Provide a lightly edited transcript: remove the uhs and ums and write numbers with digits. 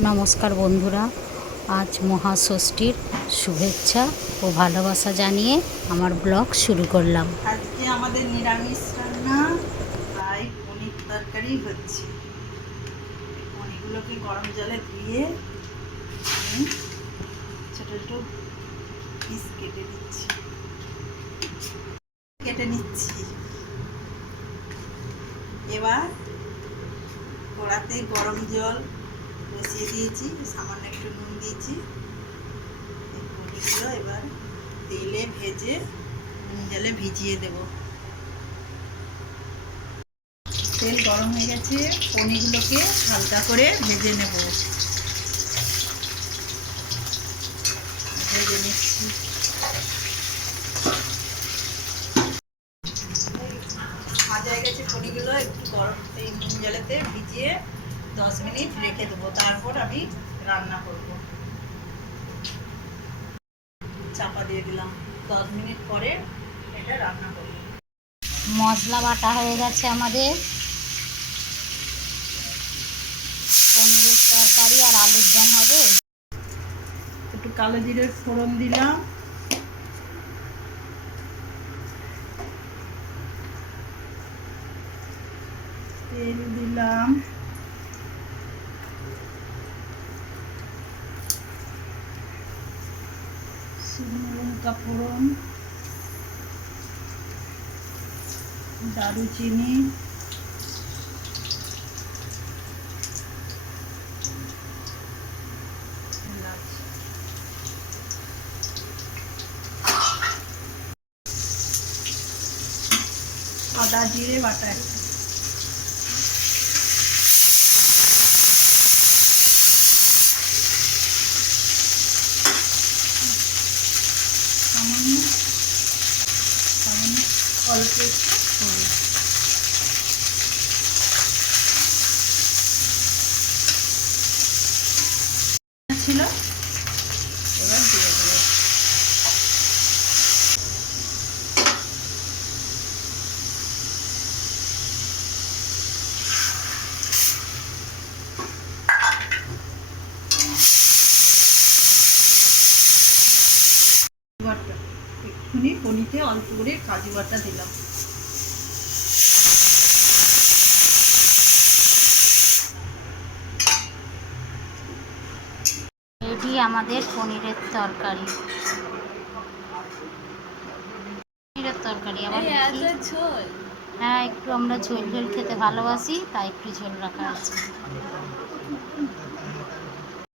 নমস্কার বন্ধুরা, আজ মহাষষ্ঠীর শুভেচ্ছা ও ভালোবাসা জানিয়ে আমার ব্লগ শুরু করলাম। আজকে আমাদের নিরামিষ রান্না, তাই পনির তরকারি হচ্ছে। পনিরগুলোকে গরম জলে ধুয়ে আমি ছোটো ছোটো পিস কেটে নিচ্ছি। এবার কড়াতে গরম জল বসিয়ে দিয়েছি, সামান্য একটু নুন দিয়েছি। এই পনিরগুলো এবার তেলে ভেজে নুন জলে ভিজিয়ে দেব। তেল গরম হয়ে গেছে, পনিরগুলোকে হালকা করে ভেজে নেব। ভেজে নিচ্ছি। ভাজা হয়ে গেছে পনিরগুলো, একটু গরম এই নুন জলেতে ভিজিয়ে 10 মিনিট রেখে দেবো, তারপর আমি রান্না করব। চাপা দিয়ে দিলাম, 10 মিনিট পরে এটা রান্না করব। মশলা বাটা হয়ে গেছে আমাদের। পনিরের তরকারি আর আলুর দম হবে। একটু কালো জিরের ফোড়ন দিলাম, তেল দিলাম, শুকনো লঙ্কা ফোড়ন, দারুচিনি, এলাচ, আদা জিরে বাটা একটা, সামান্য সামান্য অল্প একটু হলুদ। ছিল, এবার দিয়ে দেবো। বাটা একটুখানি পনিতে অল্প করে কাজু বাটা দিলাম। এটি আমাদের পনিরের তরকারি। আবার ঝোল, হ্যাঁ, একটু আমরা ঝোল ঝোল খেতে ভালোবাসি, তাই একটু ঝোল রাখা আছে।